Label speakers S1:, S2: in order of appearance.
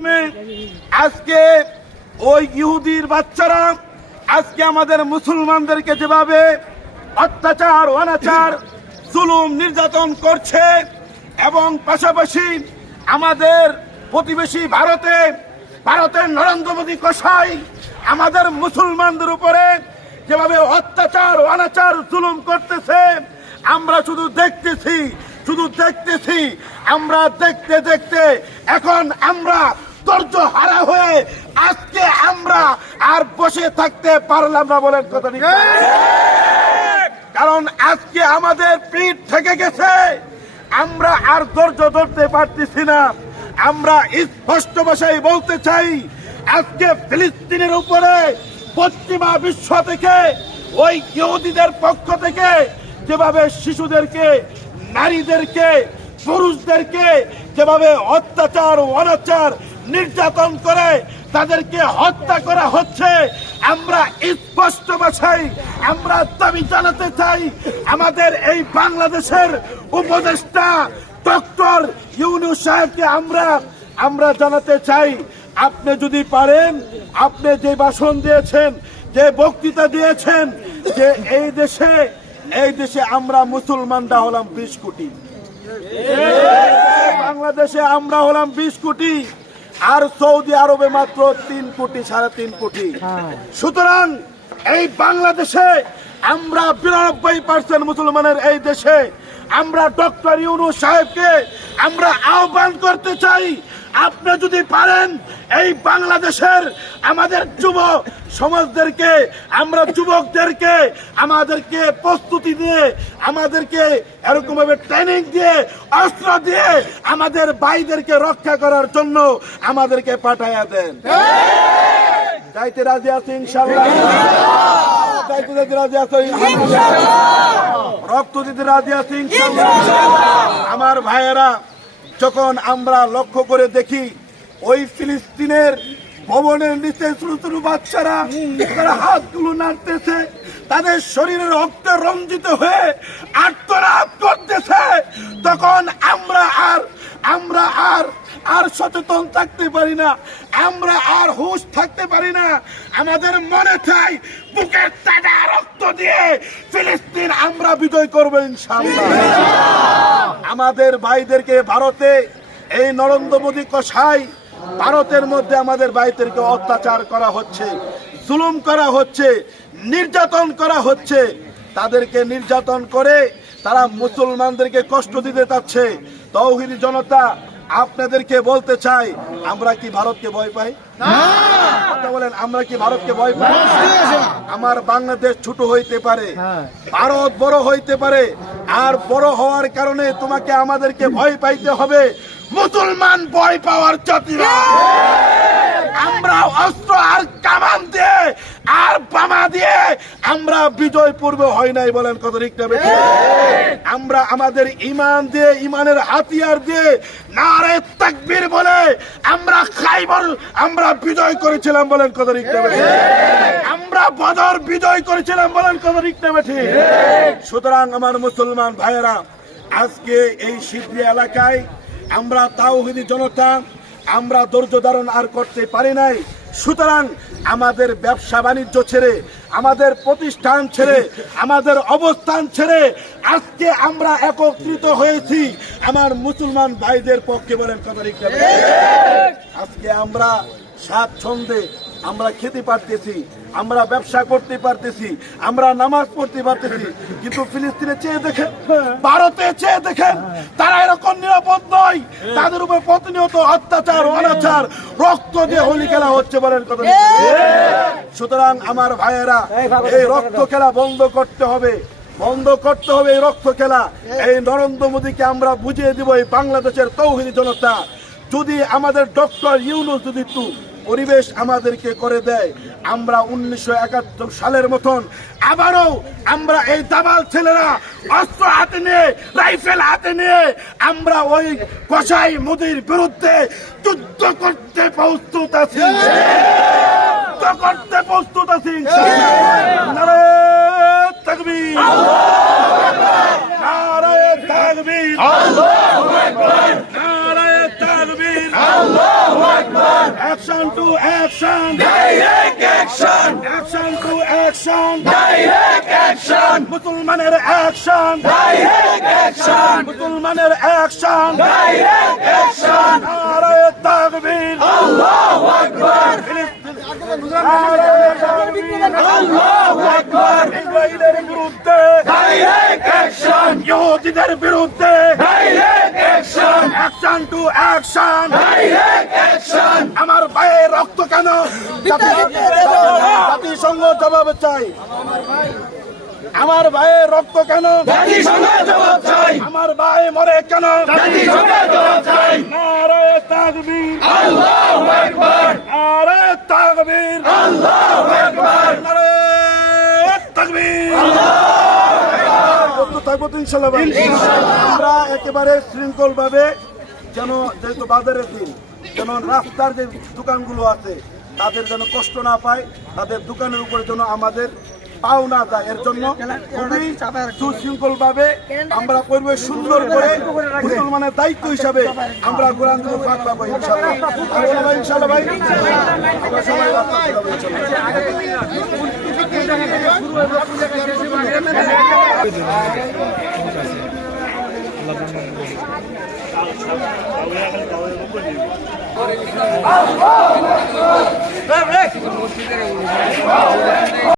S1: মাধ্যমে আজকে ওই ইহুদির বাচ্চারা আজকে আমাদের মুসলমানদেরকে যেভাবে অত্যাচার, অনাচার, জুলুম নির্যাতন করছে এবং পাশাপাশি আমাদের প্রতিবেশী ভারতে, ভারতের নরেন্দ্র মোদী কসাই আমাদের মুসলমানদের উপরে যেভাবে অত্যাচার, অনাচার, জুলুম করতেছে, আমরা শুধু দেখতেছি শুধু দেখতেছি, আমরা দেখতে দেখতে এখন আমরা ধৈর্য হারা হয়ে আজকে আমরা আর বসে থাকতে পারলাম না বলেন কথা কারণ আজকে আমাদের পিঠ থেকে গেছে। আমরা আর ধৈর্য ধরতে পারতেছি না। আমরা স্পষ্ট ভাষায় বলতে চাই, আজকে ফিলিস্তিনের উপরে পশ্চিমা বিশ্ব থেকে, ওই ইহুদিদের পক্ষ থেকে যেভাবে শিশুদেরকে, নারীদেরকে, পুরুষদেরকে, যেভাবে অত্যাচার, অনাচার নির্যাতন করে তাদেরকে হত্যা করা হচ্ছে। আমরা স্পষ্ট বাছাই, আমরা দাবি জানাতে চাই, আমাদের এই বাংলাদেশের উপদেষ্টা ডক্টর ইউনু সাহেবকে আমরা আমরা জানাতে চাই। আপনি যদি পারেন, আপনি যে ভাষণ দিয়েছেন, যে বক্তৃতা দিয়েছেন যে এই দেশে এই দেশে আমরা মুসলমানরা হলাম বিশ কোটি। বাংলাদেশে আমরা হলাম বিশ কোটি। আর সৌদি আরবে মাত্র তিন কোটি সাড়ে তিন কোটি। সুতরাং এই বাংলাদেশে আমরা বিরানব্বই পার্সেন্ট মুসলমানের এই দেশে আমরা ডক্টর ইউনু সাহেবকে আমরা আহ্বান করতে চাই আপনি যদি পারেন, এই বাংলাদেশের আমাদের যুব সমাজদেরকে, আমরা যুবকদেরকে, আমাদেরকে প্রস্তুতি দিয়ে, আমাদেরকে এরকম ভাবে ট্রেনিং দিয়ে, অস্ত্র দিয়ে আমাদের ভাইদেরকে রক্ষা করার জন্য আমাদেরকে পাঠাইয়া দেন। রাজি আছি ইনশাল্লাহ যাইতে রাজি আছি রক্ত দিতে রাজি আছি ইনশাল্লাহ আমার ভাইয়েরা যখন আমরা লক্ষ্য করে দেখি, ওই ফিলিস্তিনের ভবনের নিচে ছোট ছোট বাচ্চারা তারা হাতগুলো নাড়তেছে, তাদের শরীরের রক্ত রঞ্জিত হয়ে আত্মরাত করতেছে, তখন আমরা আর আমরা আর আর সচেতন থাকতে পারি না, আমরা আর হুশ থাকতে পারি না। আমাদের মনে চাই, বুকের তাজা রক্ত দিয়ে ফিলিস্তিন আমরা বিজয় করব ইনশাআল্লাহ। আমাদের ভাইদেরকে ভারতে, এই নরেন্দ্র মোদী কষাই ভারতের মধ্যে আমাদের ভাইদেরকে অত্যাচার করা হচ্ছে, জুলুম করা হচ্ছে, নির্যাতন করা হচ্ছে। তাদেরকে নির্যাতন করে তারা মুসলমানদেরকে কষ্ট দিতে চাচ্ছে। তৌহিদি জনতা, আপনাদেরকে বলতে চাই, আমরা কি ভারতকে ভয় পাই? কথা বলেন আমরা কি ভারতকে ভয় পাই? আমার বাংলাদেশ ছোট হইতে পারে ভারত বড় হইতে পারে আর বড় হওয়ার কারণে তোমাকে আমাদেরকে ভয় পাইতে হবে। মুসলমান ভয় পাওয়ার জাতি আমরা অস্ত্র আর কামান দিয়ে আর বামা দিয়ে আমরা বিজয় পূর্ব হয় নাই বলেন কত ঠিক আমরা আমাদের ইমান দিয়ে ইমানের হাতিয়ার দিয়ে নারে তাকবীর বলে আমরা খাইবর, আমরা বিজয় করেছিলাম বলেন কত ঠিক আমরা বদর বিজয় করেছিলাম বলেন কত ঠিক না সুতরাং আমার মুসলমান ভাইয়েরা, আজকে এই সিদ্ধি এলাকায় আমরা তাওহিদি জনতা, আমরা ধৈর্য ধারণ আর করতে পারি নাই। সুতরাং আমাদের ব্যবসা বাণিজ্য ছেড়ে, আমাদের প্রতিষ্ঠান ছেড়ে, আমাদের অবস্থান ছেড়ে আজকে আমরা একত্রিত হয়েছি আমার মুসলমান ভাইদের পক্ষে বলেন আজকে আমরা স্বাচ্ছন্দ্যে আমরা খেতে পারতেছি, আমরা ব্যবসা করতে পারতেছি, আমরা নামাজ পড়তে পারতেছি, কিন্তু ফিলিস্তিনে চেয়ে দেখেন, ভারতে চেয়ে দেখেন, তারা এরকম নিরাপদ নয়। তাদের উপর প্রতিনিয়ত অত্যাচার, অনাচার, রক্ত দিয়ে হোলি খেলা হচ্ছে বলেন কথা সুতরাং আমার ভাইয়েরা, এই রক্ত খেলা বন্ধ করতে হবে, বন্ধ করতে হবে এই রক্ত খেলা। এই নরেন্দ্র মোদীকে আমরা বুঝিয়ে দিব এই বাংলাদেশের তৌহিদি জনতা। যদি আমাদের ডক্টর ইউনুস যদি একটু পরিবেশ আমাদেরকে করে দেয়। আমরা উনিশশো একাত্তর সালের মতন আবারও আমরা এই দাবাল ছেলেরা অস্ত্র হাতে নিয়ে, রাইফেল হাতে নিয়ে আমরা ওই কসাই মোদির বিরুদ্ধে যুদ্ধ করতে প্রস্তুত আছি। যুদ্ধ করতে প্রস্তুত আছি। নারে তাকবীর। নারে নারে তাকবীর action
S2: Direct action!
S1: Action to action
S2: Direct action!
S1: মুসলমানের অ্যাকশন
S2: Direct action!
S1: মুসলমানের অ্যাকশন
S2: Direct action!
S1: নারায়ে তাকবীর
S2: Akbar!
S1: নারায়ে তাকবীর
S2: Allahu Akbar!
S1: বিরুদ্ধে
S2: Direct action!
S1: ইহুদিদের বিরুদ্ধে
S2: Direct action!
S1: Action to action
S2: Direct action!
S1: আমার ভাইয়ের রক্ত কেন জাতিসংঘ জবাব চাই। আমার ভাইয়ের রক্ত কেন?
S2: জবাব চাই।
S1: আমার ভাই মরে কেন?
S2: জবাব চাই।
S1: নারায়ে তাকবীর।
S2: আল্লাহু আকবার।
S1: নারায়ে তাকবীর।
S2: আল্লাহু আকবার।
S1: নারায়ে তাকবীর। প্রস্তুত থাকব আমরা একেবারে শৃঙ্খল ভাবে যেন যেহেতু বাজারের দিন যেন রাস্তার যে দোকানগুলো আছে তাদের যেন কষ্ট না পায়, তাদের দোকানের উপরে যেন আমাদের পাও না যায় এর জন্য খুবই সুশৃঙ্খল ভাবে আমরা পরিবেশ সুন্দর করে মুসলমানের দায়িত্ব হিসাবে আমরা কোরআন পাঠ পাবো ভাই, আমরা সবাই রাস্তায় যাব ইনশাল্লাহ।